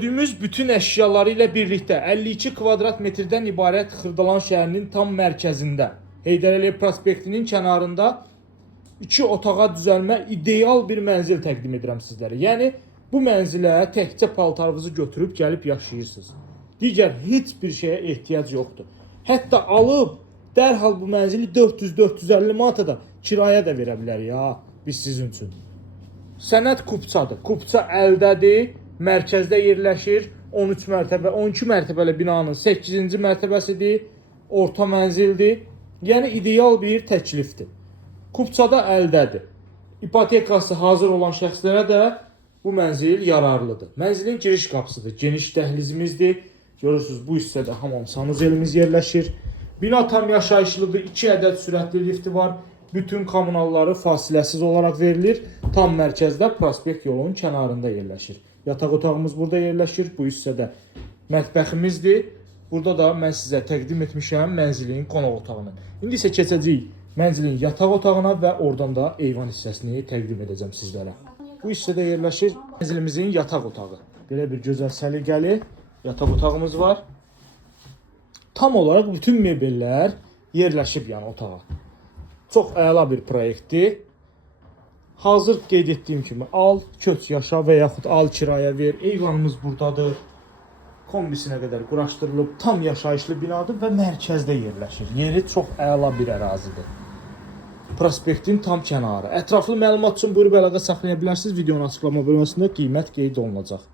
Gördüyümüz bütün əşyaları ilə birlikdə 52 kvadrat metrdən ibarət Xırdalan şəhərinin tam mərkəzində, Heydər Əliyev prospektinin kənarında 2 otağa düzəlmə ideal bir mənzil təqdim edirəm sizlərə. Yəni bu mənzilə təkcə paltarınızı götürüb gəlib yaşayırsınız. Digər heç bir şeyə ehtiyac yoxdur. Hətta alıb dərhal bu mənzili 400-450 manata da kirayə də verə bilərik ya biz sizin üçün. Sənəd Kupçadır. Kupça əldədir, mərkəzdə yerləşir. 13 mərtəbə, 12 mərtəbəli binanın 8-ci mərtəbəsidir. Orta mənzildir. Yəni ideal bir təklifdir. Kupçada əldədir. İpotekası hazır olan şəxslərə də bu mənzil yararlıdır. Mənzilin giriş qapısıdır. Geniş dəhlizimizdir. Görürsünüz bu hissədə hamam sanuzelimiz yerləşir. Bina tam yaşayışlıdır. 2 ədəd sürətli lifti var. Bütün kommunalları fasiləsiz olaraq verilir. Tam mərkəzdə prospekt yolunun kənarında yerləşir. Yataq otağımız burada yerləşir. Bu hissədə mətbəximizdir. Burada da mən sizə təqdim etmişəm mənzilin qonaq otağını. İndi isə keçəcəyik mənzilin yataq otağına və oradan da eyvan hissəsini təqdim edəcəm sizlərə. Bu hissədə yerləşir mənzilimizin yataq otağı. Belə bir gözəl səliqəli yataq otağımız var. Tam olaraq bütün mebellər yerləşib yəni otağa. Çox əla bir proyektdir. Hazır qeyd etdiyim kimi al, köç yaşa və yaxud al kirayə ver. Eyvanımız buradadır. Kombisinə qədər quraşdırılıb tam yaşayışlı binadır və mərkəzdə yerləşir. Yeri çox əla bir ərazidir. Prospektin tam kənarı. Ətraflı məlumat üçün buyurub əlaqə saxlaya bilərsiniz. Videonun açıqlama bölməsində qiymət qeyd olunacaq.